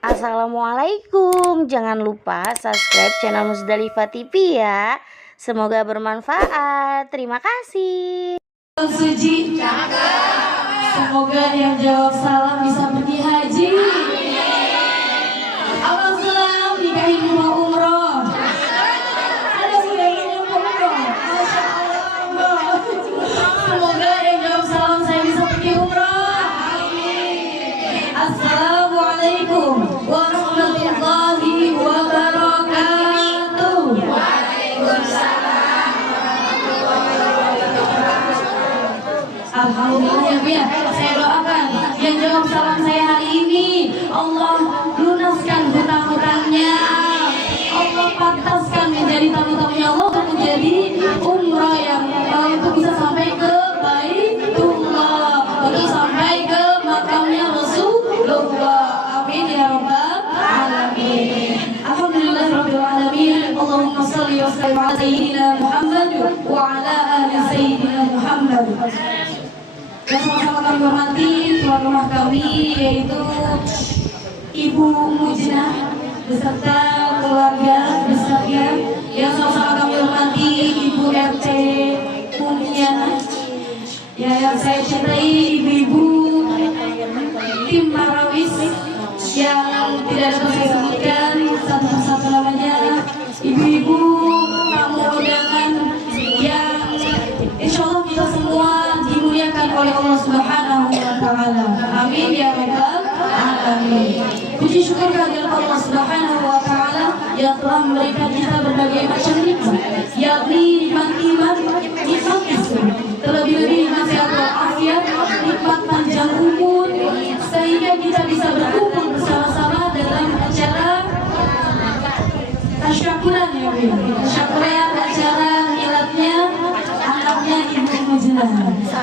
Assalamualaikum. Jangan lupa subscribe channel Musdalifah TV ya. Semoga bermanfaat. Terima kasih. Suci, semoga yang jawab salam bisa pergi haji. Abang salam nikahin mau umroh. Ada sudah yang mau umroh. Masya Allah. Semoga yang jawab salam saya bisa pergi umroh. Assalamualaikum warahmatullahi wabarakatuh. Waalaikumsalam. Alhamdulillah ya, saya doakan yang jawab salam saya hari ini, Allah lunaskan hutang-hutangnya, Allah pantaskan menjadi tamu-tamunya Allah untuk menjadi umroh yang untuk bisa sampai ke Baitullah, untuk sampai ke makamnya Rasulullah. Amin ya rabbal alamin. Alhamdulillah rabbil alamin. Allahumma shalli wa sallim ala sayyidina Muhammad wa ala ali sayyidina Muhammad. Yang sama-sama kami hormati tuan rumah kami, yaitu Ibu Mujnah beserta keluarga besarnya. Yang sama-sama kami hormati Ibu RT Mulyana, ya, yang saya cintai ibu-ibu tim Marawis yang tidak dapat saya sebutkan satu persatu namanya, ibu-ibu tamu undangan yang insya Allah kita semua dimuliakan oleh Allah Subhanahu wa Ta'ala. Amin ya rabbal alamin. Puji syukur kehadirat Allah Subhanahu wa Ta'ala yang telah memberikan kita berbagai macam nikmat, yakni nikmat iman, nikmat Islam, terlebih-lebih nikmat sehat walafiat, nikmat panjang umur, sehingga kita bisa berkumpul bersama-sama dalam acara tasyakuran ya Bu. Tasyakuran acara miladnya anaknya Ibu Mujnah.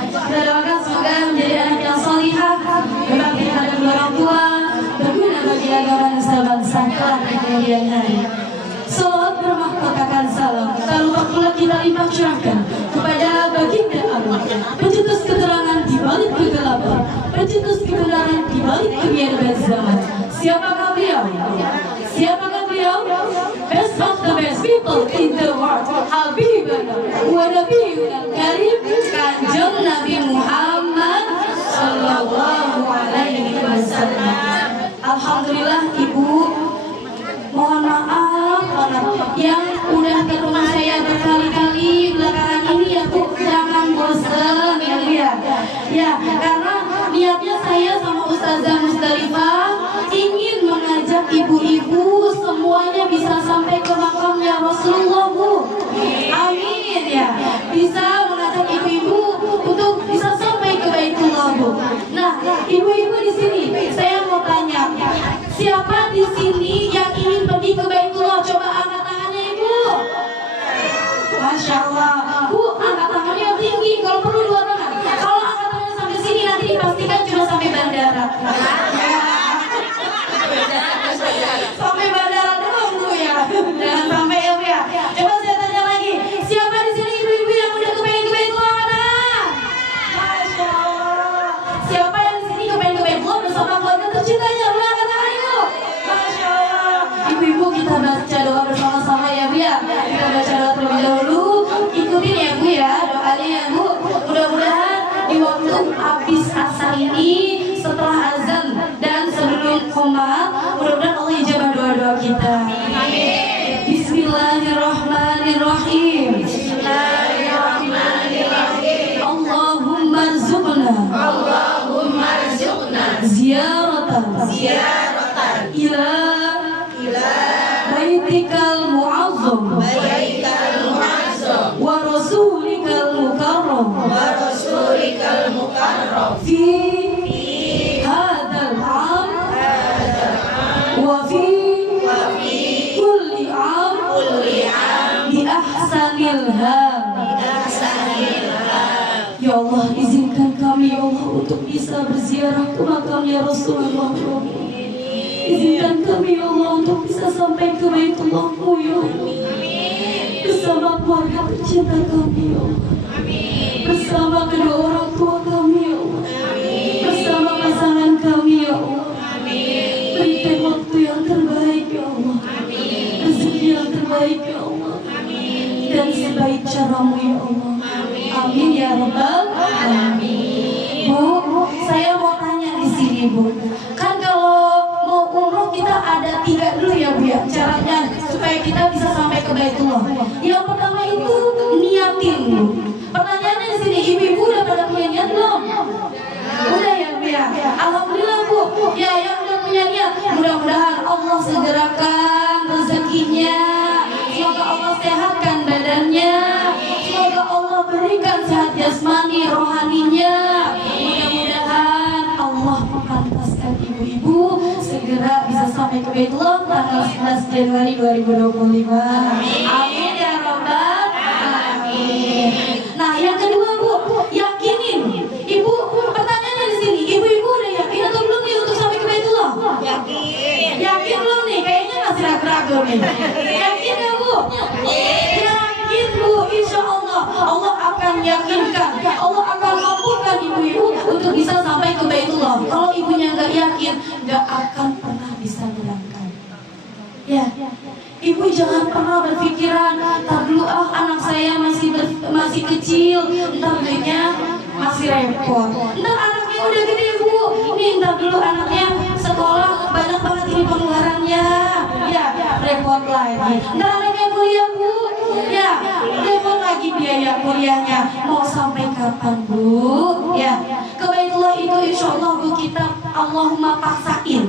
Kita doakan semoga menjadi anak yang salihah, berbakti kepada kedua orang tua, berguna bagi agama dan bangsa kelak di kemudian hari. Salawat bermahkotakan salam, tak lupa pula kita limpah curahkan kepada baginda Allah, pencetus keterangan di balik kegelapan, pencetus kebenaran di balik kebiasaan zaman. Siapakah beliau? Siapakah beliau? Best of the best people in the world, Habibana wa Nabiyuna Karim, Kanjeng Nabi Muhammad Sallallahu Alaihi Wasallam. Alhamdulillah Ibu, mohon maaf yang udah ke rumah saya berkali-kali belakangan ini ya Bu, jangan bosan ya Bu ya. Ya, karena niatnya saya sama Ustazah Musdalifah ingin mengajak ibu-ibu semuanya bisa sampai ke makamnya Rasulullah Bu. Amin ya. Bisa mengajak ibu-ibu untuk bisa sampai ke Baitullah Bu. Nah, ibu-ibu di sini saya mau tanya, siapa di sini yang ingin pergi ke Baitullah? Coba angkat tangannya Ibu. Masya Allah. Bu, angkat tangannya yang tinggi. Kalau perlu dua tangan. Kalau angkat tangannya sampai sini nanti dipastikan cuma sampai bandara. Sampai bandara doang Bu ya. Jangan sampai ya Bu ya. Coba saya tanya lagi. Siapa di sini ibu-ibu yang udah kepengen ke Baitullah mana? Masya Allah. Siapa yang di sini kepengen ke Baitullah bersama keluarga tercintanya? Bu, angkat tangan Ibu. Masya Allah. Ibu-ibu kita baca doa bersama-sama ya Bu ya. Kita baca doa terlebih dahulu. Ikutin ya Bu ya doanya ya Bu. Mudah-mudahan di waktu habis asar ini, setelah azan dan sebelum qomat, mudah-mudahan Allah ijabah doa-doa kita. Bismillahirrahmanirrahim. Bismillahirrahmanirrahim. Allahumma rzuqna ziyaratan ila baitikal mu'azzam wa rasulikal mukarram fi hadzal 'am wa fi kulli 'am bi ahsanil hal. Ya Allah, izinkan kami ya Allah untuk bisa berziarah ke makamnya Rasulullah. Izinkan kami ya Allah untuk bisa sampai ke Baitullah-Mu ya Allah, bersama keluarga tercinta kami ya Allah, bersama kedua orang tua kami ya Allah, bersama pasangan kami ya Allah. Berikan waktu terbaik ya Allah. Dan sebaik caramu ya Allah. Amin ya Rabbal alamin. Bu, saya mau tanya di sini Bu. Kan kalau mau umroh kita ada 3 dulu ya Bu ya caranya supaya kita bisa sampai ke Baitullah. Yang pertama itu niatin Bu. Pertanyaannya di sini, ibu-ibu udah pada punya niat belum? Udah ya Bu ya. Alhamdulillah Bu. Ya yang udah punya niat, mudah-mudahan Allah segerakan rezekinya. Semoga Allah sehatkan badannya. Semoga Allah berikan sehat jasmani rohaninya. Mudah-mudahan Allah memantaskan ibu-ibu segera bisa sampai ke Baitullah tanggal 11 Januari 2025. Amin ya Rabbal alamin. Nah, yang kedua Bu, yakinin. Ibu, pertanyaannya di sini, ibu-ibu udah yakin atau belum nih untuk sampai ke Baitullah? Yakin. Yakin belum nih? Kayaknya masih ragu-ragu nih. Yakin ya Bu? Yakin Bu, insya Allah Allah akan yakinkan, Allah akan mampukan ibu-ibu untuk bisa sampai ke Baitullah. Kalau ibunya nggak yakin, nggak akan pernah bisa berangkat. Ya, ibu jangan pernah berpikiran, ntar dulu anak saya masih kecil, ntar dulunya masih repot. Ntar anaknya udah gede Bu, nih ntar dulu anaknya sekolah banyak banget ini pengeluarannya, ya repot lagi. Ntar anaknya kuliah Bu, ya repot lagi biaya kuliahnya. Mau sampai kapan Bu? Ya, ke Baitullah itu insya Allah Bu kita Allahumma paksain.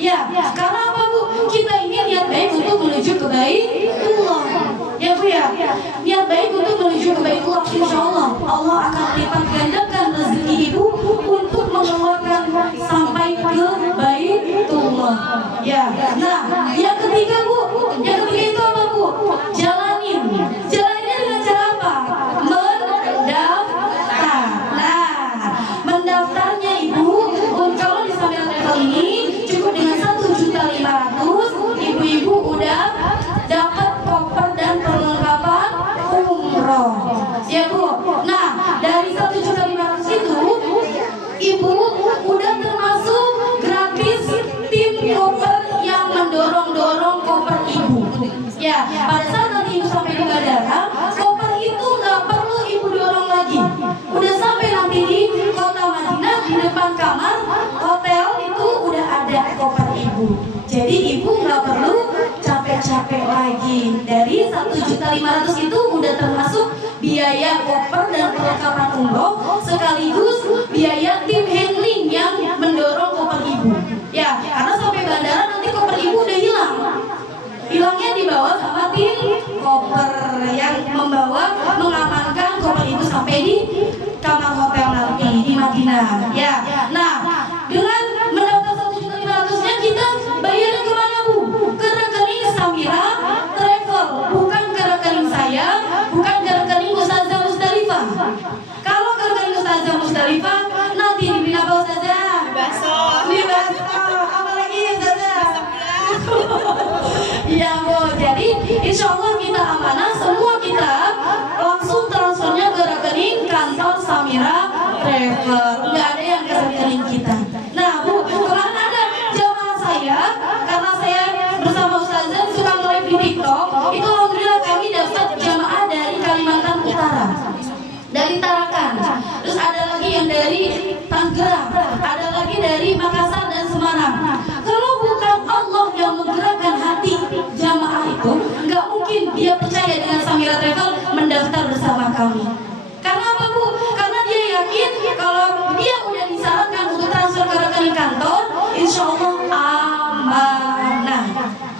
Ya, karena apa Bu? Kita ini niat baik untuk menuju ke Baitullah. Ya Bu ya, niat baik untuk menuju ke Baitullah. Insya Allah Allah akan lipat gandakan rezeki ibu untuk mengeluarkan sampai ke Baitullah. Ya, nah yang ketiga Bu, yang ketiga itu apa Bu? Jalanin. Jalaninnya dengan cara apa? Mendaftar. Nah, mendaftarnya Ibu, kalau di Samira Travel ini cukup dengan 1.500.000 ibu-ibu udah dapat koper dan perlengkapan umroh. Ya Bu. Nah, dari 1.500.000 itu ibu udah termasuk gratis tim koper yang mendorong-dorong koper ibu. Ya, pada saat nanti ibu sampai di bandara, koper itu nggak perlu ibu dorong lagi. Udah sampai nanti di kota Madinah, di depan kamar hotel itu udah ada koper ibu. Jadi ibu nggak perlu capek-capek lagi. Dari 1.500.000 itu udah termasuk biaya koper dan perlengkapan umroh sekaligus biaya tim handling yang mendorong koper ibu. Ya, karena sampai bandara nanti koper ibu udah hilang. Hilangnya dibawa sama tim koper yang mengamankan koper ibu sampai di kamar hotel nanti di Madinah. Ya, nah dengan mendaftar 1.500.000-nya kita bayarnya kemana Bu? Ke rekening Samira Travel, bukan ke rekening saya, bukan ke rekening Ustazah Musdalifah. Kalau ke rekening Ustazah Musdalifah nanti dibeli apa Ustazah? Bakso. Apa lagi Ustazah? Iya Bu, jadi insya Allah kita amanah, semua kita langsung transfernya ke rekening kantor Samira Travel, nggak ada yang ke rekening kita. Nah Bu, kemarin ada jamaah saya, karena saya bersama Ustazah suka nge-live di TikTok, itu alhamdulillah kami dapat jamaah dari Kalimantan Utara, dari Tarakan, terus ada lagi yang dari Tangerang, ada lagi dari Makassar dan Semarang. Kalau bukan Allah yang menggerakkan hati jamaah itu, nggak mungkin dia percaya dengan Samira Travel mendaftar bersama kami. Karena apa Bu? Karena dia yakin kalau dia udah disarankan untuk transfer ke rekening kantor, insya Allah amanah.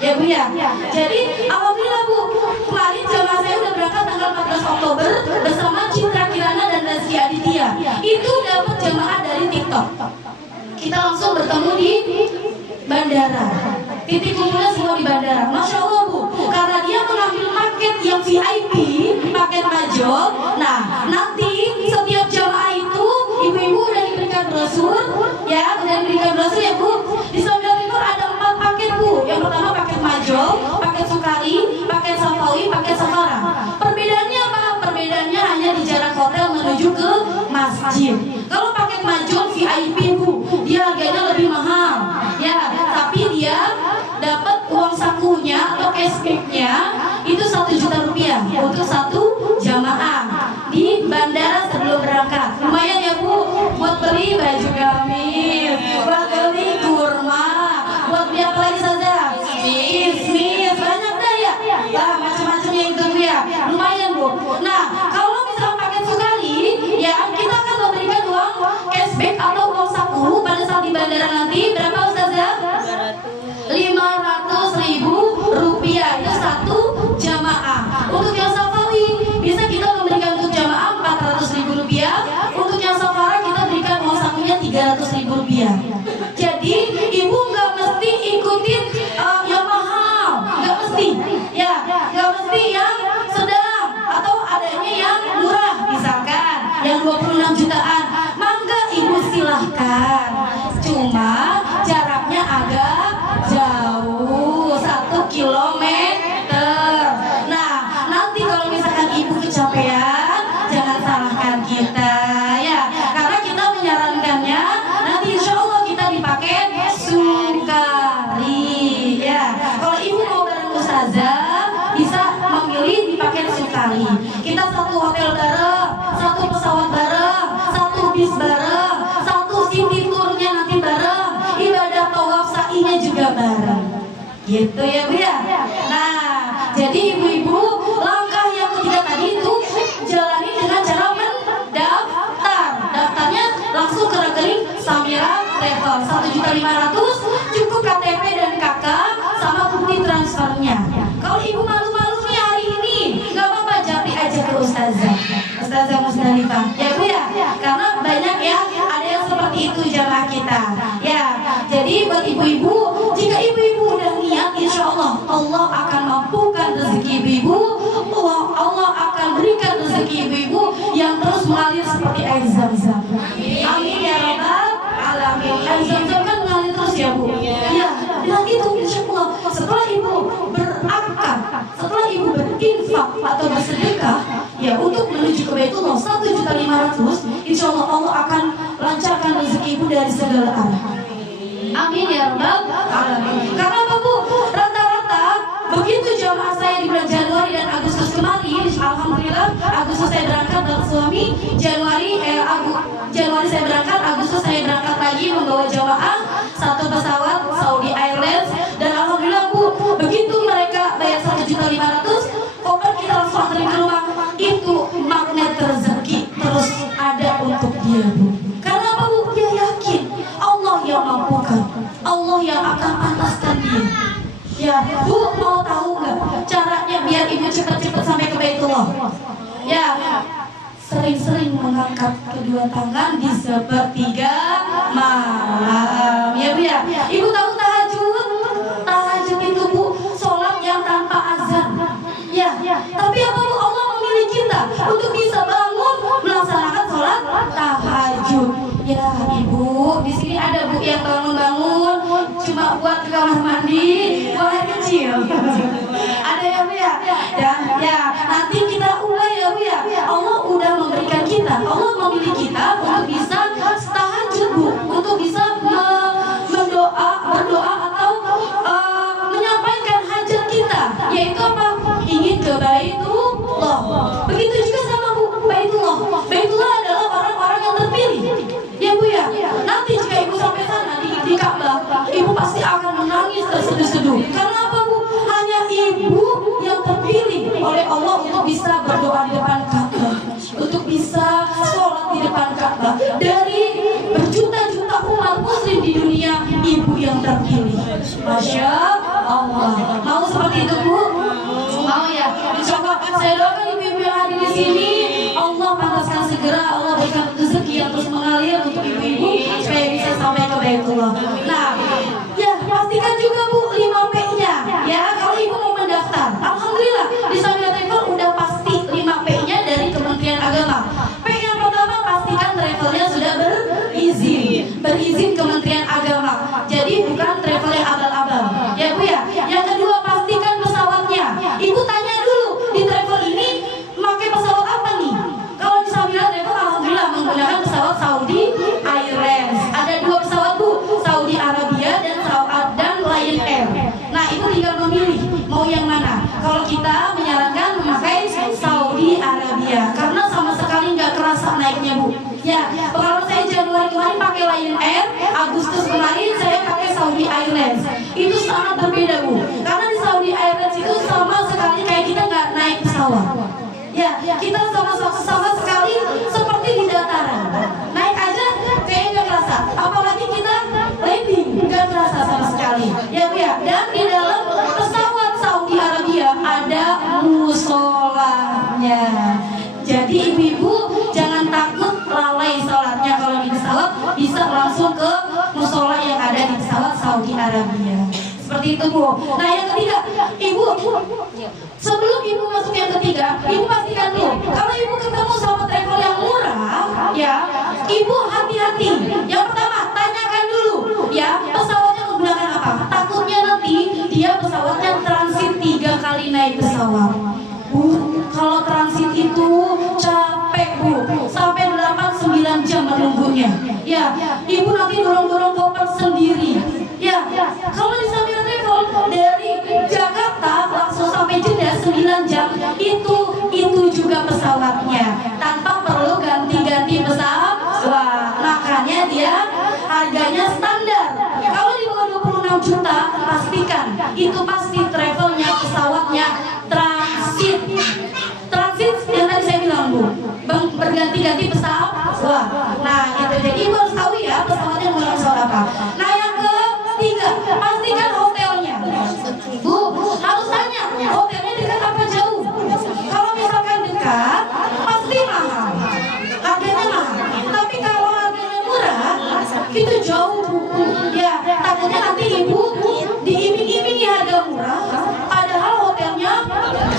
Ya Bu ya. Jadi alhamdulillah Bu, kemarin jamaah saya udah berangkat tanggal 14 Oktober bersama Citra Kirana dan Rezki Aditya. Itu dapat jamaah dari TikTok. Kita langsung bertemu di bandara. Titik kumpulnya semua di bandara. Masya Allah Bu, karena dia mengambil paket yang VIP, paket majol. Nah, nanti setiap jamaah itu ibu-ibu udah diberikan brosur, ya, udah diberikan brosur ya Bu. Di Samira Travel ada 4 paket Bu. Yang pertama paket majol, paket sukari, paket safawi, paket safara. Perbedaannya apa? Perbedaannya hanya di jarak hotel menuju ke masjid. Kalau paket majol VIP Bu, dia harganya lebih mahal, ya, tapi dia dapat uang sakunya atau cashbacknya itu 1 juta rupiah untuk satu jamaah di bandara sebelum berangkat. Lumayan ya Bu, buat beli baju gamis, buat beli kurma, buat beli apa lagi saja, kismis, banyak dah ya, macam-macamnya itu Bu ya. Lumayan Bu. Nah, kalau misalnya paket sekali ya, kita akan memberikan uang cashback atau uang saku pada saat di bandara nanti. Berapa Ustazah? 500.000 rupiah, itu satu jamaah. Untuk yang safari bisa kita memberikan untuk jamaah 400.000 rupiah. Untuk yang safara kita berikan uang sakunya 300.000 rupiah. Jadi ibu nggak mesti ikutin yang mahal, nggak mesti ya, nggak mesti yang sedang atau adanya yang murah, misalkan yang 26 jutaan. Mangga ibu silahkan, cuma jaraknya agak jauh, 1 kilometer. Nah, nanti kalau misalkan ibu kecapean, jangan salahkan kita ya, karena kita menyarankannya nanti insya Allah kita dipakai Sukari ya. Kalau ibu mau bareng Ustazah bisa memilih dipakai Sukari. Kita satu hotel bareng, satu pesawat bareng, satu bis bareng, satu city tournya nanti bareng, ibadah tawaf sa'inya juga bareng. Gitu ya Bu ya. Nah, jadi ibu-ibu, langkah yang ketiga tadi itu jalani dengan cara mendaftar. Daftarnya langsung ke rekening Samira Travel 1.500.000, cukup KTP dan KK sama bukti transfernya. Kalau ibu malu-malu nih hari ini, nggak apa-apa, japri aja ke Ustazah Musdalifah ya Bu ya, karena banyak ya, ada yang seperti itu jamaah kita ya. Jadi buat ibu-ibu, jika ibu-ibu udah niat, insya Allah Allah akan mampukan rezeki ibu-ibu. Allah akan berikan rezeki ibu-ibu yang terus mengalir seperti air zam-zam. Amin ya rabbal alamin. Air zam-zam kan mengalir terus ya Bu ya. Dan itu insya Allah setelah ibu berakad, setelah ibu berinfak atau bersedekah ya untuk menuju ke Baitullah 1.500.000, insya Allah Allah akan lancarkan rezeki ibu dari segala arah. Amin ya rabbal alamin. Karena apa Bu? Rata-rata begitu jamaah saya di bulan Januari dan Agustus kemarin, alhamdulillah Agustus saya berangkat dari suami, Januari saya berangkat, Agustus saya berangkat lagi membawa jamaah satu pesawat Saudi Airlines, dan alhamdulillah Bu, begitu mereka bayar 1.500.000, koper kita langsung anterin ke rumah. Itu magnet rezeki terus ada untuk dia Bu. Karena apa Bu? Dia yakin Allah yang mampukan, Allah yang akan pantaskan dia. Ya Bu, mau tahu nggak caranya biar ibu cepat-cepat sampai ke Baitullah? Ya, sering-sering mengangkat kedua tangan di sepertiga malam ya Bu ya. Ibu tahu tahajud? Tahajud itu Bu, sholat yang tanpa azan ya. Tapi apa Bu? Allah memilih kita untuk bisa bangun melaksanakan sholat tahajud ya. Ibu, di sini ada Bu yang bangun-bangun cuma buat ke kamar mandi, buang air kecil. Ada ya Bu ya? Ya, nanti kita ubah ya Bu ya. Allah udah memberikan kita, Allah memilih kita untuk bisa tahajud Bu, untuk bisa berdoa atau menyampaikan hajat kita, yaitu apa? Ingin ke Baitullah. Begitu juga sama Bu, Baitullah. Baitullah adalah orang-orang yang terpilih ya Bu ya. Nanti jika ibu sampai sana di Ka'bah, ibu pasti akan menangis terseduh-seduh. Karena apa Bu? Hanya ibu yang terpilih oleh Allah untuk bisa berdoa di depan Ka'bah, untuk bisa sholat di depan Ka'bah. Dari berjuta-juta umat muslim di dunia, ibu yang terpilih. Masya Allah. Mau seperti itu Bu? Mau ya? Coba saya doakan ibu-ibu yang hadir di sini, Allah pantaskan segera, Allah berikan rezeki yang terus mengalir untuk ibu-ibu supaya bisa sampai ke Baitullah. Nah, ya pastikan juga Bu 5P-nya ya. Kalau ibu mau mendaftar, alhamdulillah di Samira Travel udah pasti 5P-nya dari Kementerian Agama. P yang pertama, pastikan travelnya sudah berizin Kementerian Agama. Jadi bukan travel yang abal-abal ya Bu ya. Yang kedua, pastikan pesawatnya. Ibu tanya dulu, di travel ini pakai pesawat apa nih? Kalau di Samira Travel alhamdulillah menggunakan pesawat Saudi Airlines. Ada 2 pesawat Bu, Saudi Arabia dan Lion Air. Nah, ibu tinggal memilih mau yang mana. Kalau kita Ya, kalau saya Januari kemarin pakai Lion Air, Agustus kemarin saya pakai Saudi Airlines. Itu sangat berbeda Bu, karena di Saudi Airlines itu sama sekali kayak kita nggak naik pesawat. Ya, kita sama sekali seperti di dataran. Naik aja kayaknya nggak kerasa, apalagi kita landing nggak kerasa sama sekali. Ya Bu ya, dan di dalam pesawat Saudi Arabia ada musolanya. Jadi ibu-ibu jangan takut lalai sholatnya kalau di pesawat, bisa langsung ke musola yang ada di pesawat Saudi Arabia. Seperti itu Bu. Nah yang ketiga, ibu sebelum ibu masuk yang ketiga, ibu pastikan dulu kalau ibu ketemu sama travel yang murah, ya ibu hati-hati. Yang pertama tanyakan dulu, ya pesawatnya menggunakan apa. Takutnya nanti dia pesawatnya transit 3 kali naik pesawat. Bu, kalau transit itu capek Bu, sampai 8-9 jam menunggunya. Ya, ibu nanti dorong-dorong koper sendiri. Ya, kalau di Samira Travel dari Jakarta langsung sampai Jeddah 9 jam, itu juga pesawatnya, tanpa perlu ganti-ganti pesawat. Wah, makanya dia harganya standar. Kalau di bawah 26 juta, pastikan itu pasti travelnya, pesawatnya transit yang tadi saya bilang Bu, berganti-ganti pesawat. Wah, nah gitu. Jadi ibu harus tahu ya pesawatnya menggunakan pesawat apa. Nah yang ketiga, pastikan hotelnya. Bu, harus tanya hotelnya dekat apa jauh. Kalau misalkan dekat, pasti mahal, harganya mahal. Tapi kalau harganya murah, itu jauh Bu. Ya, takutnya nanti ibu diiming-imingi harga murah, padahal hotelnya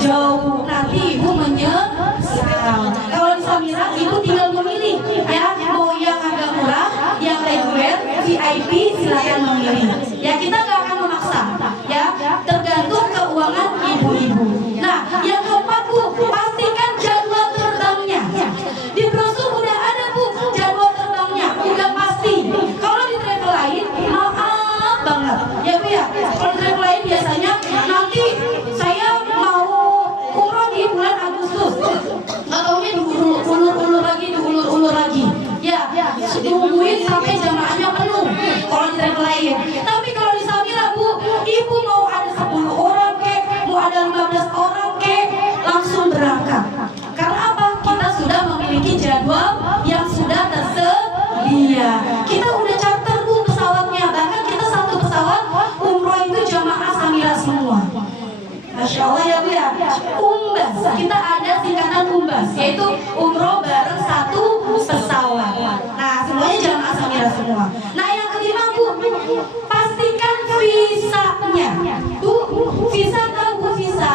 jauh. Nanti ibu menyesal. Kalau di Samira, ibu tinggal memilih ya, mau yang agak murah, yang reguler, VIP, silakan memilih. Ya kita nggak akan memaksa, ya tergantung keuangan ibu-ibu. Nah yang keempat Bu, pastikan jadwal terbangnya. Di brosur udah ada Bu jadwal terbangnya, udah pasti. Kalau di travel lain, maaf banget ya Bu ya. Kalau di travel lain biasanya nanti saya mau umroh di bulan Agustus, ataunya diulur-ulur lagi. Ya, tungguin sampai jamaahnya penuh. Kalau di travel lain. Tapi kalau di Samira Bu, ibu mau ada 10 orang kek, mau ada 15 orang kek, langsung berangkat. Karena apa? Kita sudah memiliki jadwal yang sudah tersedia. Kita udah charter Bu pesawatnya. Bahkan kita satu pesawat umroh itu jamaah Samira semua. Masya Allah ya Bu ya. Umbas, kita ada singkatan Umbas, yaitu umroh bareng satu pesawat. Nah semuanya jamaah Samira semua. Nah yang kelima Bu, pastikan visanya. Bu, visa tahu Bu visa?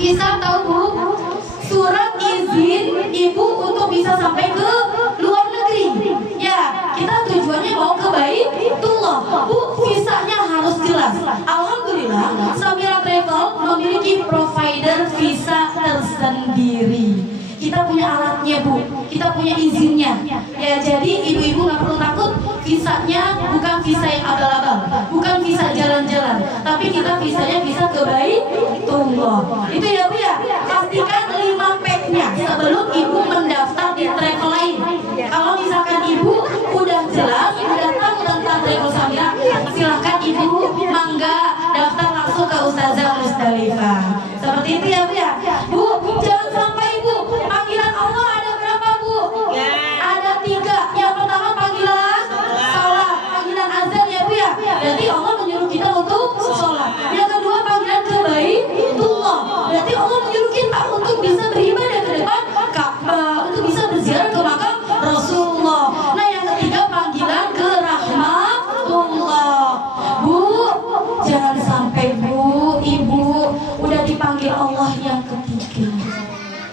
Visa tahu Bu? Surat izin ibu untuk bisa sampai ke luar negeri. Ya, kita tujuannya mau ke Baitullah. Bu, visanya harus jelas. Alhamdulillah, Samira Travel memiliki provider visa tersendiri. Kita punya alatnya Bu, kita punya izinnya. Ya, jadi ibu-ibu nggak perlu takut. Visanya bukan visa yang abal-abal, bukan visa jalan-jalan, tapi kita visanya bisa ke Baitullah. Itu ya Bu ya. Pastikan 5 pack-nya sebelum ibu mendaftar di travel lain. Kalau misalkan ibu udah jelas, udah tahu tentang travel Samira, silahkan ibu mangga daftar langsung ke Ustazah Musdalifah. Seperti itu ya Bu ya. Bu, jangan sampai Bu, panggilan Allah ada berapa Bu? Ada 3. Yang pertama panggilan sholat, panggilan azan ya Bu ya. Berarti Allah menyuruh kita untuk sholat. Yang kedua panggilan ke Baitullah. Berarti Allah menyuruh kita untuk bisa beribadah ke depan Ka'bah, untuk bisa berziarah ke makam Rasulullah. Nah yang ketiga panggilan ke rahmatullah. Bu, jangan sampai Bu, ibu udah dipanggil Allah yang ketiga.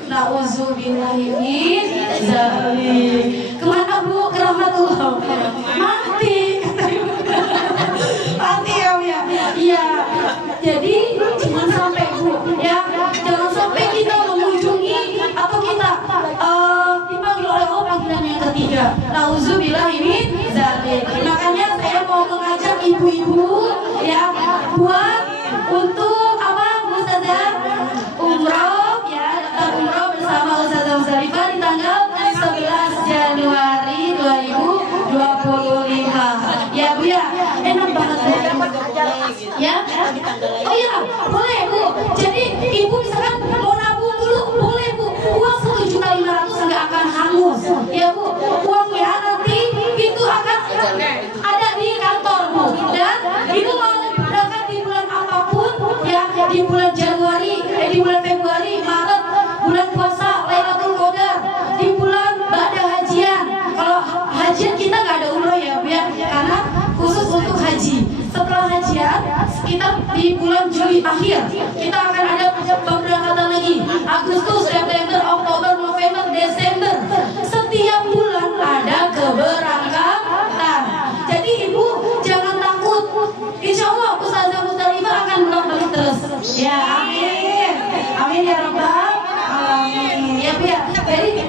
Nauzubillahi min dzalik. Kemana Bu? Ke rahmatullah. Mati. Mati ya Bu ya. Iya. Jadi jangan sampai Bu ya, jangan sampai kita mengunjungi atau kita dipanggil oleh Allah panggilan yang ketiga. Nauzubillahi min dzalik. Makanya saya mau mengajak ibu-ibu ya buat untuk apa Ustazah umroh ya, daftar umroh bersama Ustazah Musdalifah di tanggal 11 Januari. kita di bulan Juli akhir kita akan ada pemberangkatan lagi. Agustus, September, Oktober, November, Desember. Setiap bulan ada keberangkatan. Jadi ibu jangan takut. Insya Allah Ustazah Musdalifah akan bolak-balik terus. Ya, amin. Amin ya Rabbal alamin. Ya Bu ya. Jadi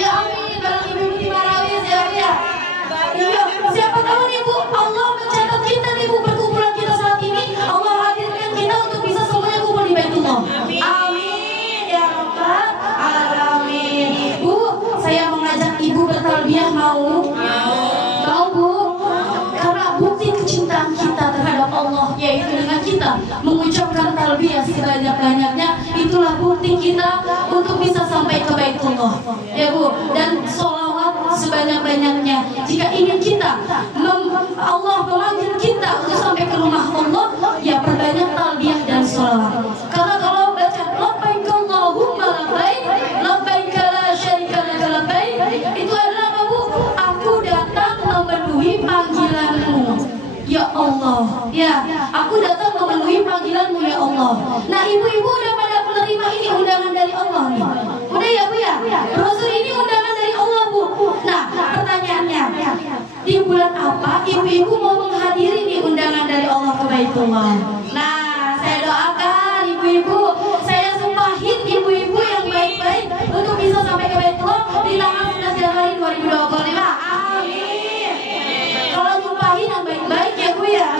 ya amin. Barang ibu di Marawis ya Bu ya. Iya, siapa tahu nih Bu, Allah mencatat kita nih Bu, perkumpulan kita saat ini, Allah hadirkan kita untuk bisa semuanya kumpul di Baitullah. Amin ya Rabbal alamin. Bu, saya mengajak ibu bertarbiyah mau? Mau Bu? Karena bukti kecintaan kita terhadap Allah yaitu dengan kita mengucapkan tarbiyah sebanyak-banyaknya, itulah bukti kita untuk bisa sampai ke Baitullah. Ya Bu, dan sholawat sebanyak-banyaknya. Jika ingin kita Allah memanggil kita untuk sampai ke rumah Allah, ya perbanyak talbiyah dan sholawat. Karena kalau baca labbaik Allahumma labbaik, labbaik la syarika laka labbaik, itu adalah apa Bu? Aku datang memenuhi panggilanmu ya Allah. Ya, aku datang memenuhi panggilanmu ya Allah. Nah, ibu-ibu udah pada menerima ini undangan dari Allah nih. Udah ya Bu ya? Rasul ini undangan dari Allah Bu. Nah, pertanyaannya, di bulan apa ibu-ibu mau menghadiri nih undangan dari Allah ke Baitullah? Nah, saya doakan ibu-ibu, saya sumpahin ibu-ibu yang baik-baik untuk bisa sampai ke Baitullah di tanggal 11 Januari 2025. Amin. Kalau nyumpahin yang baik-baik ya Bu ya,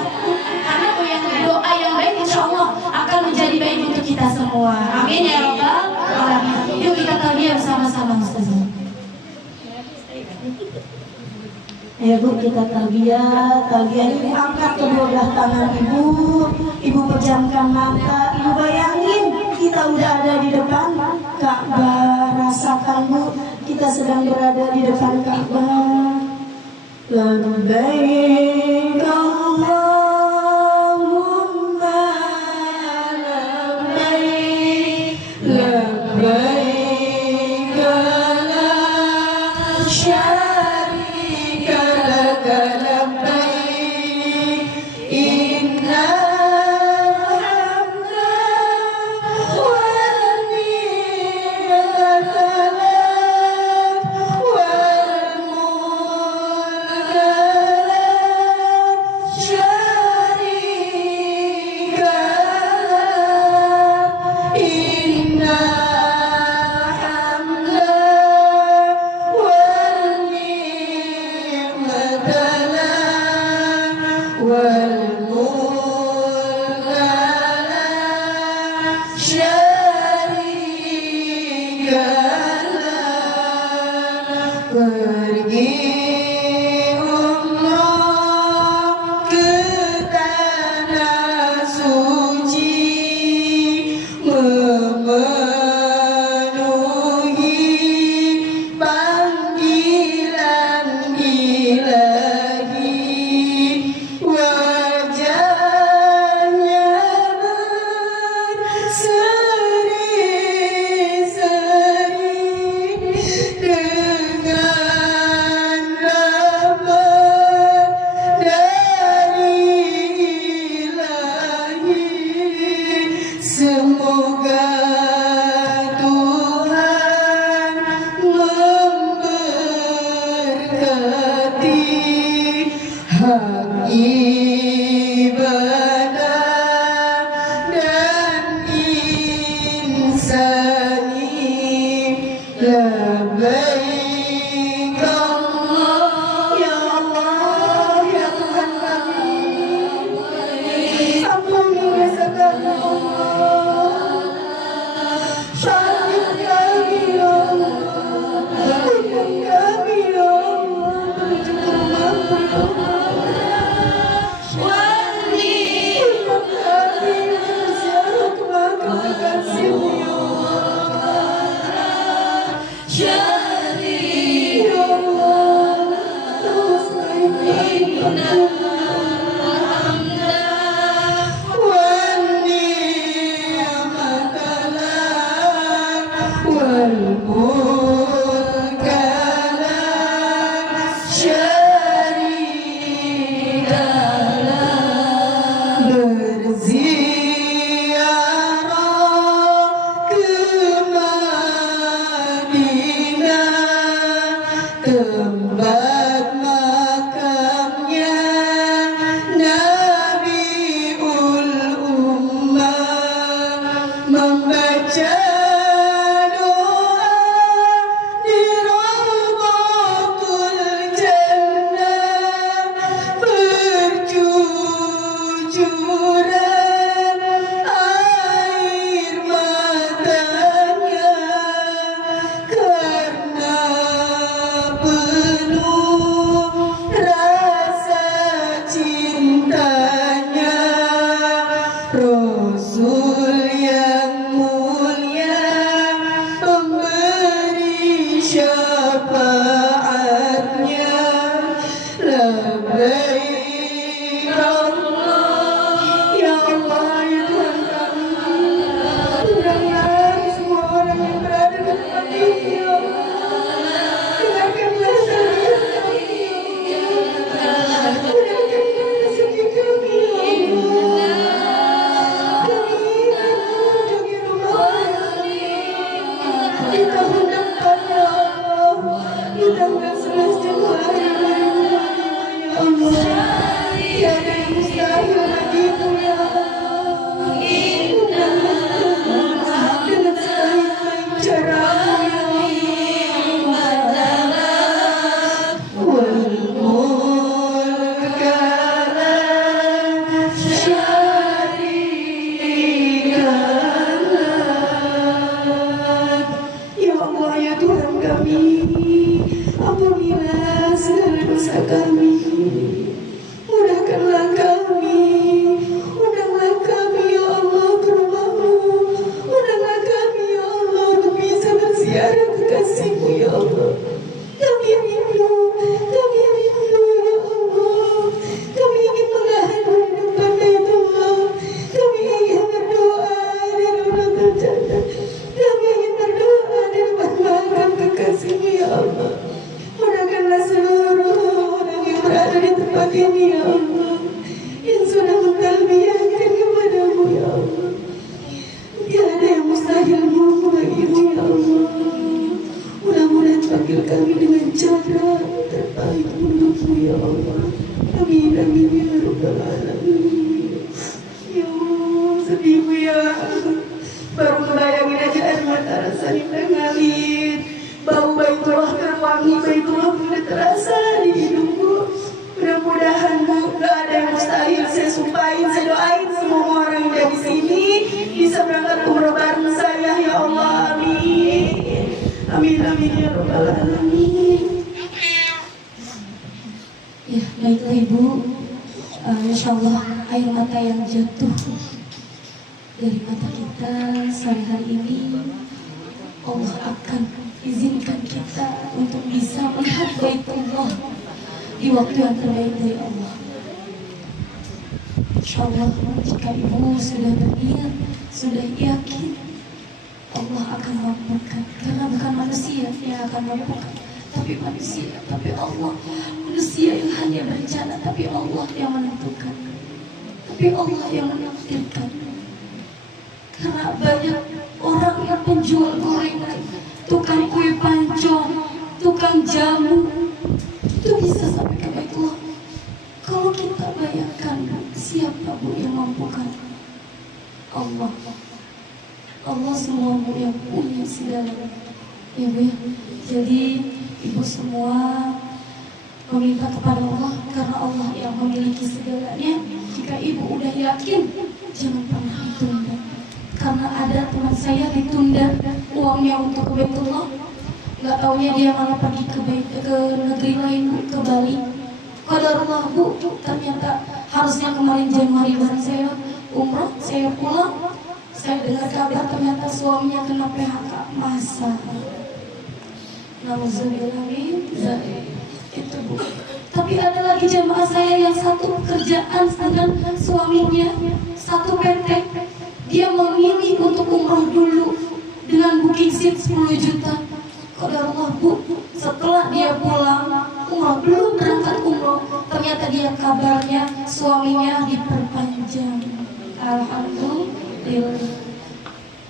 karena Bu yang doa yang baik insya Allah akan menjadi baik untuk kita semua. Amin ya Rabbal alamin. Yuk kita tarbiyah bersama-sama Ustazah. Ya Bu, kita tarbiyah ini angkat kedua belah tangan ibu, ibu pejamkan mata, ibu bayangin kita udah ada di depan Ka'bah, rasakan Bu, kita sedang berada di depan Ka'bah. Labbaik Allahumma labbaik, labbaik la syarika laka labbaik, innal hamda wan ni'mata lak wal mulka lak berziarah ke Madinah, tempat makamnya Nabiul Ummah, membaca Rasul yang mulia, pemberi syafaatnya. Labbaik Allah, ya Allah, ya Tuhan kami. Dengarkan semua orang yang berada di tempat ini, ya Allah. Dengarkanlah saya kami, ya Allah. Dengarkanlah sedih kami, ya Allah. Di tahun depan, ya Allah, di tanggal 11 Januari, ya Allah, tiada yang mustahil bagimu, ya Allah. Dengan sebaik-baik caramu, ya Allah. Wal mulka la syarika lah. Ya Allah, ya Tuhan kami, ampunilah segala dosa kami, mudahkanlah kami, undanglah kami ya Allah ke rumah-Mu, undanglah kami ya Allah untuk bisa berziarah kekasih-Mu ya Allah. Kami rindu ya Allah, kami ingin menghadap di depan Baitullah, kami ingin berdoa di Raudatul Jannah, kami ingin berdoa di depan makam kekasih-Mu ya Allah. Mudahkanlah seluruh orang yang berada di tempat ini ya Allah, yang sudah mentalbiyahkan kepadamu ya Allah. Tiada yang mustahil bagimu ya Allah. Mudah-mudahan panggil kami dengan cara terbaik untukmu ya Allah. Amin amin ya rabbal alamin. Ya Allah, sedihmu ya. Baru ngebayangin aja air mata rasanya udah ngalir. Bau Baitullah terwangi, Baitullah udah terasa di hidungku. Mudah-mudahan Bu, gak ada yang mustahil. Saya sumpahin, saya doain semua orang yang ada di sini bisa berangkat umrah bareng saya ya Allah. Amin. Amin amin ya rabbal alamin. Ya, baiklah Ibu. Insya Allah air mata yang jatuh dari mata kita sore hari ini, Allah akan izinkan kita untuk bisa melihat Baitullah di waktu yang terbaik dari Allah. Insya Allah jika Ibu sudah berniat, sudah yakin, Allah akan mampukan. Karena bukan manusia yang akan mampukan, tapi manusia, tapi Allah. Manusia yang hanya berencana, tapi Allah yang menentukan, tapi Allah yang menakdirkan. Karena banyak orang yang penjual gorengan, tukang kue pancong, tukang jamu, itu bisa sampai ke Baitullah. Kalau kita bayangkan siapa Bu yang mampukan? Allah. Allah semua Bu yang punya segala. Ya Bu ya. Jadi Ibu semua meminta kepada Allah, karena Allah yang memiliki segalanya. Jika Ibu udah yakin, jangan pernah ditunda. Karena ada teman saya ditunda uangnya untuk ke Baitullah, nggak taunya dia malah pergi ke negeri lain, ke Bali. Qadarullah Bu, ternyata harusnya kemarin Januari baru saya umroh, saya pulang, saya dengar kabar ternyata suaminya kena PHK masa. Nauzubillah min dzalik. Itu Bu. Tapi ada lagi jamaah saya yang satu pekerjaan dengan suaminya, satu PT. Dia memilih untuk umroh dulu dengan booking seat 10 juta. Qadarullah Bu, setelah dia pulang umroh, belum berangkat umroh, ternyata dia kabarnya suaminya diperpanjang. Alhamdulillah.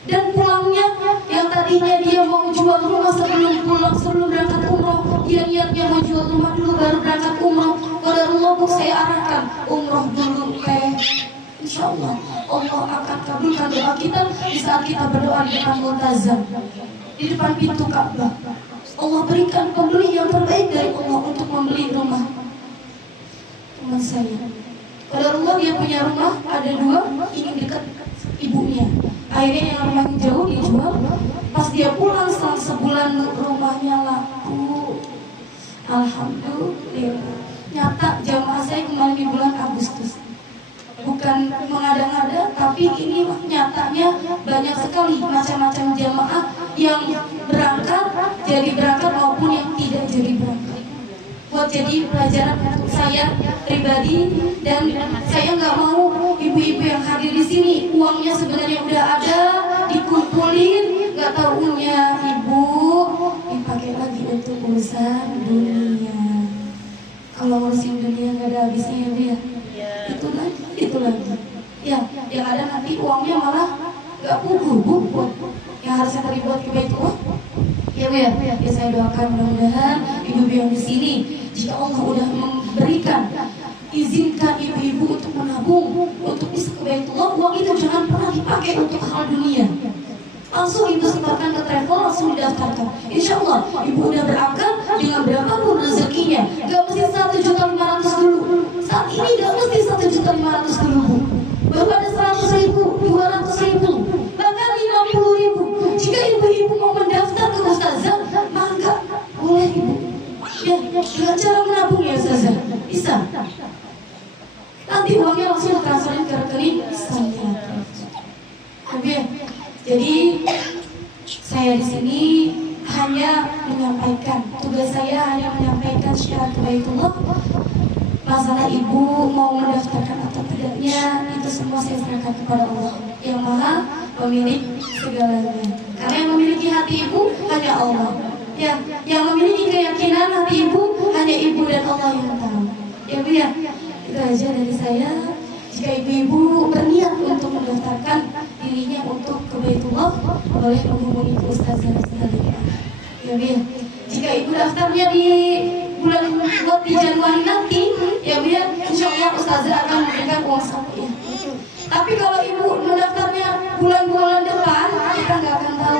Dan pulangnya yang tadinya dia mau jual rumah sebelum berangkat umroh, dia niatnya mau jual rumah dulu baru berangkat umroh. Qadarullah Bu, saya arahkan umroh dulu Insya Allah Allah akan kabulkan doa kita di saat kita berdoa di depan multazam, di depan pintu Ka'bah. Allah berikan pembeli yang terbaik dari Allah untuk membeli rumah teman saya. Qadarullah dia punya rumah ada 2, ingin dekat ibunya. Akhirnya yang rumahnya jauh dijual. Pas dia pulang setelah sebulan rumahnya laku. Alhamdulillah. Nyata jamaah saya kemarin di bulan Agustus. Bukan mengada-ngada, tapi ini nyatanya banyak sekali macam-macam jamaah yang berangkat, jadi berangkat maupun yang tidak jadi berangkat. Buat jadi pelajaran untuk saya pribadi, dan saya nggak mau ibu-ibu yang hadir di sini uangnya sebenarnya udah ada dikumpulin, nggak tahunya ibu dipakai lagi untuk urusan dunia. Kalau ngurusin dunia nggak ada habisnya ya, itu lagi. Ya, yang ada nanti uangnya malah nggak pugu buat yang harusnya tadi buat ke Baitullah. Ya Bu ya, saya doakan mudah-mudahan ibu-ibu yang di sini, jika Allah udah memberikan, izinkan ibu-ibu untuk menabung, untuk bisa ke Baitullah, uang itu jangan pernah dipakai untuk hal dunia. Langsung ibu setorkan ke travel, langsung didaftarkan. Insya Allah ibu udah berangkat dengan berapapun rezekinya. Gak mesti 1.500.000 dulu. Saat ini gak mesti 1.500.000 dulu Bu. Baru ada 100.000, 200.000, bahkan 50.000. Jika ibu-ibu mau mendaftar ke Ustazah, maka boleh ibu. Ya, dengan cara menabung ya Ustazah, bisa. Nanti uangnya langsung transferin ke rekening saya. Oke. Jadi saya di sini hanya menyampaikan, tugas saya hanya menyampaikan syarat Baitullah. Masalah ibu mau mendaftarkan atau tidaknya, itu semua saya serahkan kepada Allah yang Maha Pemilik segalanya. Karena yang memiliki hati ibu hanya Allah. Ya, yang memiliki keyakinan hati ibu hanya ibu dan Allah yang tahu. Ya Bu ya, itu aja dari saya. Jika ibu-ibu berniat untuk mendaftarkan dirinya untuk ke Baitullah, boleh menghubungi Ustazah Zalifah. Ya Bu ya, jika ibu daftarnya di bulan di Januari nanti, ya Bu ya, insya Allah Ustazah akan memberikan uang sakunya. Tapi kalau ibu mendaftarnya bulan-bulan depan, kita nggak akan tahu,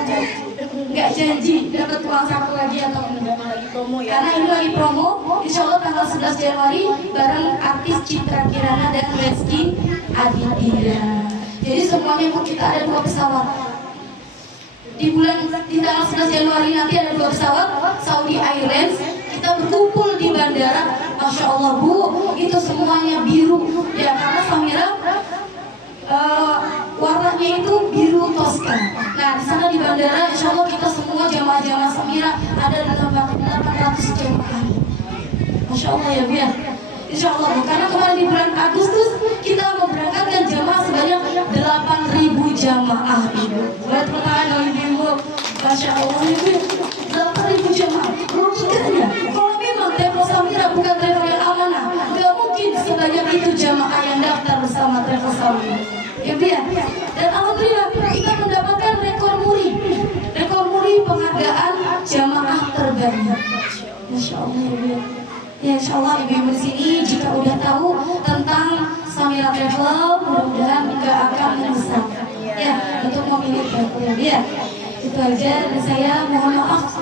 nggak janji dapat uang saku lagi atau enggak. Karena ini lagi promo, insya Allah tanggal 11 Januari bareng artis Citra Kirana dan Rezky Aditya. Jadi semuanya Bu, kita ada 2 pesawat. Di tanggal 11 Januari nanti ada 2 pesawat Saudi Airlines. Kita berkumpul di bandara, Masya Allah Bu, itu semuanya biru ya, karena Samira warnanya itu biru Tosca. Nah di sana di bandara, insya Allah kita semua jamaah-jamaah Samira ada 800 jamaah. Masya Allah ya Bu ya. Insya Allah Bu, karena kemarin di bulan Agustus kita memberangkatkan jamaah sebanyak 8.000 jamaah Ibu. Buat pertanyaan Ibu, Masya Allah Ibu, 8.000 jamaah. Logikanya, kalau memang travel Samira bukan travel yang amanah, nggak mungkin sebanyak itu jamaah yang daftar bersama travel Samira. Ya Bu ya. Dan alhamdulillah kita mendapatkan rekor muri penghargaan jamaah terbanyak. Masya Allah ya Bu ya. Ya insya Allah ibu-ibu di sini jika udah tahu tentang Samira Travel, mudah-mudahan nggak akan menyesal ya untuk memilih travel ya. Itu aja dari saya, mohon maaf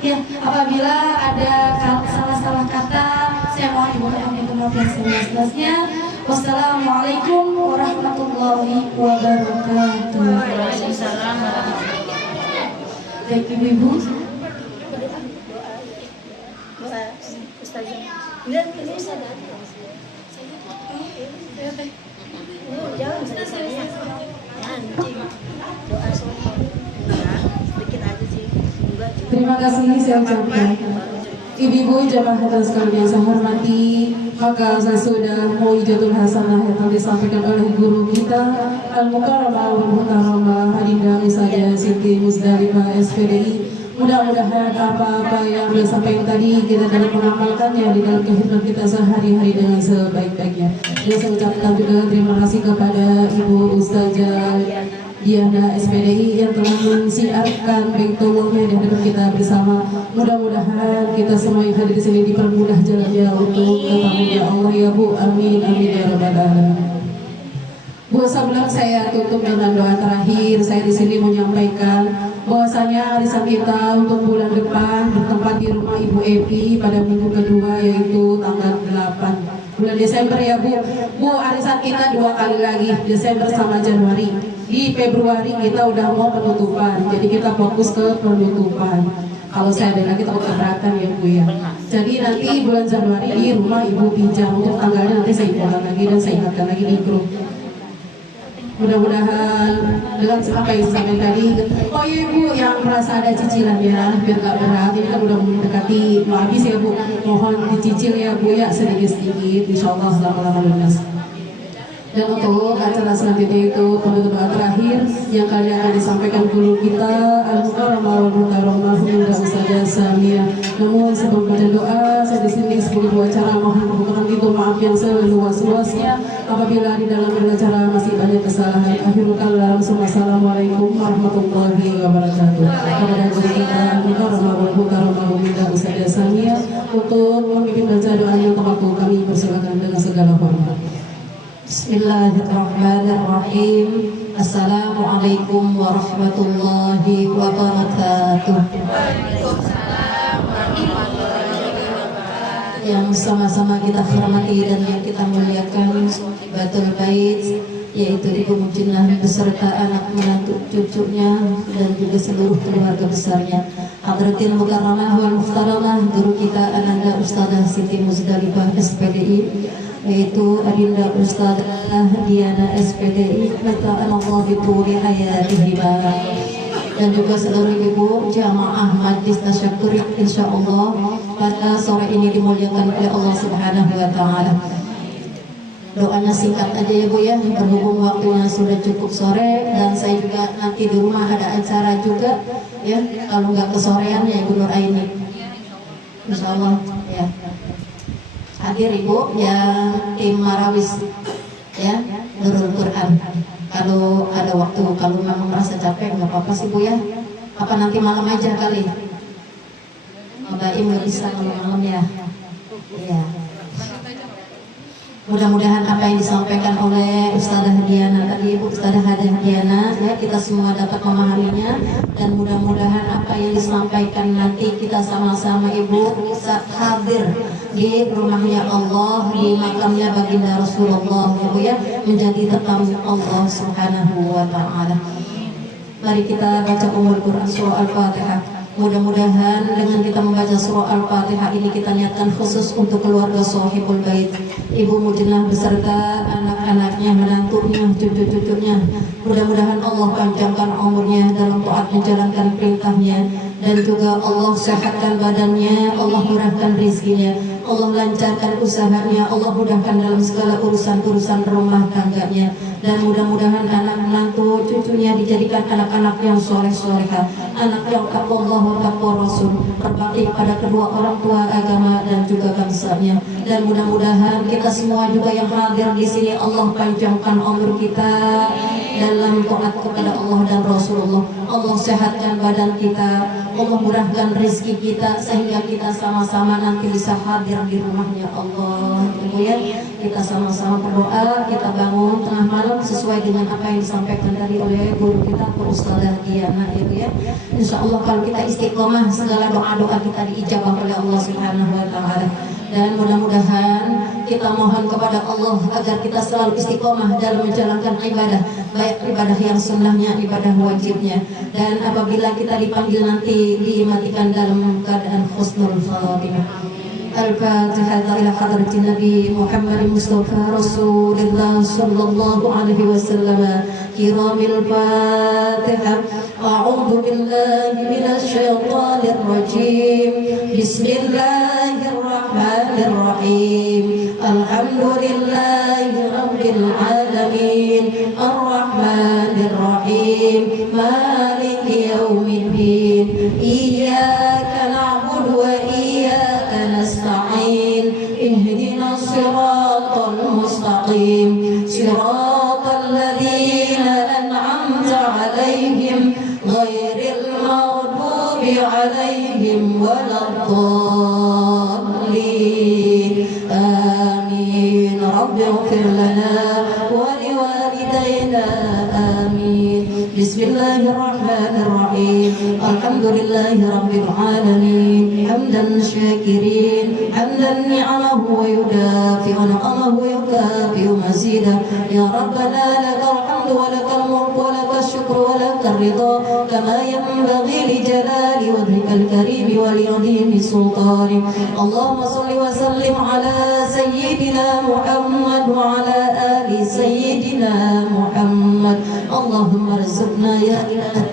ya, apabila ada salah-salah kata, saya mohon dibuka maaf yang sejelas-jelasnya. Wassalamualaikum warahmatullahi wabarakatuh. Waalaikumsalam warahmatullahi wabarakatuh. Baik ibu-ibu. Ustazah. Enggak, ini saya datang. Jangan Ustazah. Anjing. Doa semua. Sedikit aja sih. Enggak. Terima kasih saya ucapkan. Ibu-ibu jamaah hadir sekalian yang saya hormati, maka sesudah Mu'ijatul Hasanah yang disampaikan oleh guru kita Al-Mukarramah Al-Mukarramah Hadinda Musada Siti Musdalifah SPDI, Mudah-mudahan apa-apa yang beliau sampaikan tadi kita dapat mengamalkannya di dalam kehidupan kita sehari-hari dengan sebaik-baiknya. Dan saya ucapkan juga terima kasih kepada Ibu Ustazah Diana SPDI yang telah mensiarkan baitullah di hadapan kita bersama. Mudah-mudahan kita semua yang hadir di sini dipermudah jalannya untuk ketemu ya Allah ya Bu. Amin amin ya rabbal alamin. Bu, sebelum saya tutup dengan doa terakhir, saya di sini menyampaikan bahwasanya arisan kita untuk bulan depan bertempat di rumah Ibu Epi pada minggu kedua yaitu tanggal 8 bulan Desember ya Bu. Bu, arisan kita 2 kali lagi, Desember sama Januari. Di Februari kita udah mau penutupan, jadi kita fokus ke penutupan. Kalau saya ada lagi takut keberatan ya Bu ya. Jadi nanti bulan Januari di rumah Ibu pinjam, untuk tanggalnya nanti saya ingatkan lagi dan saya ingatkan lagi di grup. Mudah-mudahan dengan apa yang saya sampaikan tadi, oh iya Bu, yang merasa ada cicilannya biar gak berat, ini kan udah mendekati mau habis ya Bu, mohon dicicil ya Bu ya, sedikit-sedikit, insya Allah lama-lama lunas. Dan untuk acara selanjutnya itu penutup doa terakhir yang kali akan disampaikan guru kita Al-Mukarramah wal Mukarramah Minda Ustazah Samia. Namun sebelum baca doa, saya di sini sebagai acara mohon permohonan itu maaf yang seluas-luasnya apabila di dalam beracara masih banyak kesalahan. Akhirul kalam, Assalamualaikum warahmatullahi wabarakatuh. Kepada guru kita Al-Mukarramah wal Mukarramah Minda Ustazah Samia untuk memimpin baca doanya untuk waktu kami persilakan dengan segala hormat. Bismillahirrahmanirrahim. Assalamualaikum warahmatullahi wabarakatuh. Yang sama-sama kita hormati dan yang kita muliakan Batul Bait, yaitu Ibu Mujinah beserta anak menantu cucunya dan juga seluruh keluarga besarnya. Hadratil Mukarramah wal Muhtaramah, guru kita Ananda Ustazah Siti Muzdalifah SPDI, yaitu Adinda Ustazah Diana SPDI, Allah bituli hayatihima, dan juga seluruh ibu jamaah majlis tasyakkur insyaallah pada sore ini dimuliakan oleh Allah Subhanahu wa taala. Doanya singkat aja ya Bu ya, berhubung waktunya sudah cukup sore dan saya juga nanti di rumah ada acara juga ya, kalau nggak kesorean ya Ibu Nur Aini insyaallah ya. Hadir Ibu yang tim Marawis ya, Nurul Quran. Kalau ada waktu, kalau memang merasa capek nggak apa-apa sih Bu ya. Apa nanti malam aja kali? Mbak Im nggak bisa kalau malam ya. Iya. Mudah-mudahan apa yang disampaikan oleh Ustazah Diana tadi, Ibu Ustazah Diana ya, kita semua dapat memahaminya, dan mudah-mudahan apa yang disampaikan nanti kita sama-sama Ibu bisa hadir di rumahnya Allah, di makamnya baginda Rasulullah Ibu ya, menjadi tetamu Allah Subhanahu wa taala. Mari kita baca Quran surah Al-Fatihah. Mudah-mudahan dengan kita membaca surah Al-Fatihah ini kita niatkan khusus untuk keluarga Sohibul Bait, Ibu Mujinah beserta anak-anaknya, menantunya, cucu-cucunya. Mudah-mudahan Allah panjangkan umurnya dalam taat menjalankan perintahnya, dan juga Allah sehatkan badannya, Allah murahkan rizkinya, Allah lancarkan usahanya, Allah mudahkan dalam segala urusan-urusan rumah tangganya, dan mudah-mudahan anak menantu cucunya dijadikan anak-anak yang soleh-solehah, anak yang taqwallah wa taqwa Rasul, berbakti pada kedua orang tua agama dan juga bangsanya. Dan mudah-mudahan kita semua juga yang hadir di sini Allah panjangkan umur kita dalam taat kepada Allah dan Rasulullah. Allah sehatkan badan kita, Allah murahkan rezeki kita sehingga kita sama-sama nanti bisa hadir di rumahnya Allah. Kemudian kita sama-sama berdoa, kita bangun tengah malam sesuai dengan apa yang disampaikan tadi oleh guru kita Ustazah Diana ya. Insya Allah kalau kita istiqomah, segala doa-doa kita diijabah oleh Allah Subhanahu wa taala. Dan mudah-mudahan kita mohon kepada Allah agar kita selalu istiqomah dalam menjalankan ibadah, baik ibadah yang sunnahnya, ibadah wajibnya. Dan apabila kita dipanggil nanti dimatikan dalam keadaan husnul khatimah. Al-Fatihah ila hadratin Nabi Muhammad Mustafa Rasulullah sallallahu alaihi wasallam. Kiramil Fatihah. A'udzu billahi minasy syaithanir rajim. Bismillahirrahmanirrahim. Alhamdulillahi rabbil alamin. Ar-Rahmanir Rahim. Maliki yaumiddin. Iyyaka صراط الذين أنعمت عليهم غير المغضوب عليهم ولا الضالين آمين رب اغفر لنا ولوالدينا آمين بسم الله الرحمن الرحيم الحمد لله رب العالمين حمدا شاكرين حمدا نعمه ويدافع نعمه ويكافئ مزيدا يا ربنا لك الحمد ولك الملك ولك الشكر ولك الرضا كما ينبغي لجلال وجهك الكريم ولعظيم سلطانك اللهم صل وسلم على سيدنا محمد وعلى آل سيدنا محمد اللهم ارزقنا يا إلهنا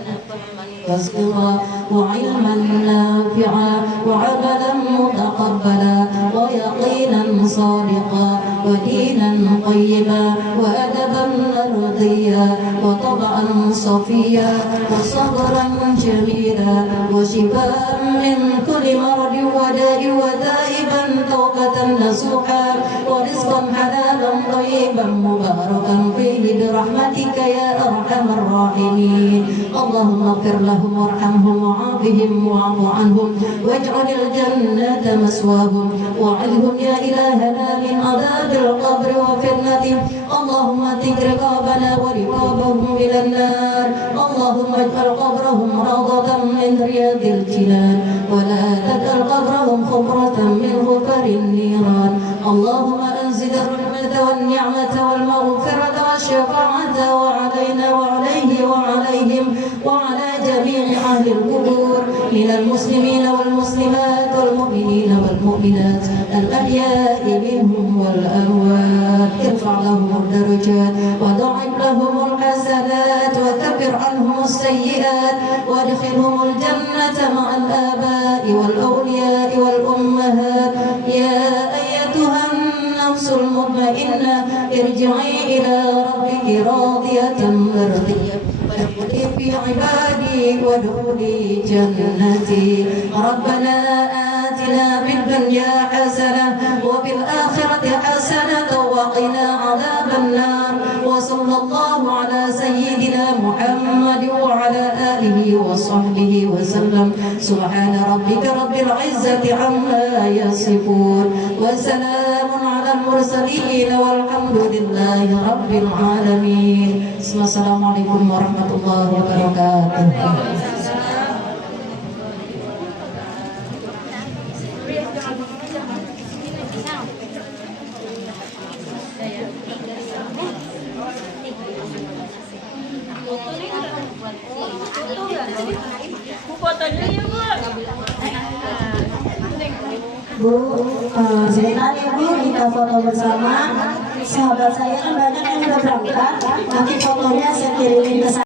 رزقا وعلما نافعا وعملا متقبلا ويقينا صادقا ودينا قيما وأدبا مرضيا وطبعا صفيا وصبرا جميلا وشفاء من كل مرض وداء ودائبا توبة نصوحا ورزقا حلالا طيبا مباركا فيه برحمتك يا أرحم الراحمين اللهم اغفر لهم وارحمهم وعافهم واعف عنهم واجعل الجنة مسواهم وعلهم يا إلهنا من عذاب القبر وفتنته اللهم اتق رقابنا ورقابهم إلى النار اللهم اجعل قبرهم روضة من رياض الجنان ولا تجعل قبرهم حفرة من حفر النيران اللهم أنزل الرحمة والنعمة والمغفرة والشفاعة وعلينا وعليه وعليهم وعلى جميع أهل القبور من المسلمين والمسلمات والمؤمنين والمؤمنات الأحياء منهم والأموات ارفع لهم الدرجات وضاعف لهم الحسنات وكفر عنهم السيئات وادخلهم الجنة مع الآباء والأولياء والأمهات يا أيتها النفس المطمئنة ارجعي إلى ربك راضية مرضية وادخلي في عبادي وادخلي جنتي ربنا آتنا في الدنيا حسنة وفي الآخرة حسنة وقنا عذاب النار وصلى الله على سيدنا محمد وعلى آله وصحبه وسلم سبحان ربك رب العزة عما يصفون وسلام على المرسلين والحمد لله رب العالمين السلام عليكم ورحمة الله وبركاته. Bu, saya tanya Bu, kita foto bersama. Sahabat saya kan banyak yang udah berangkat. Nanti fotonya saya kirimin ke saya.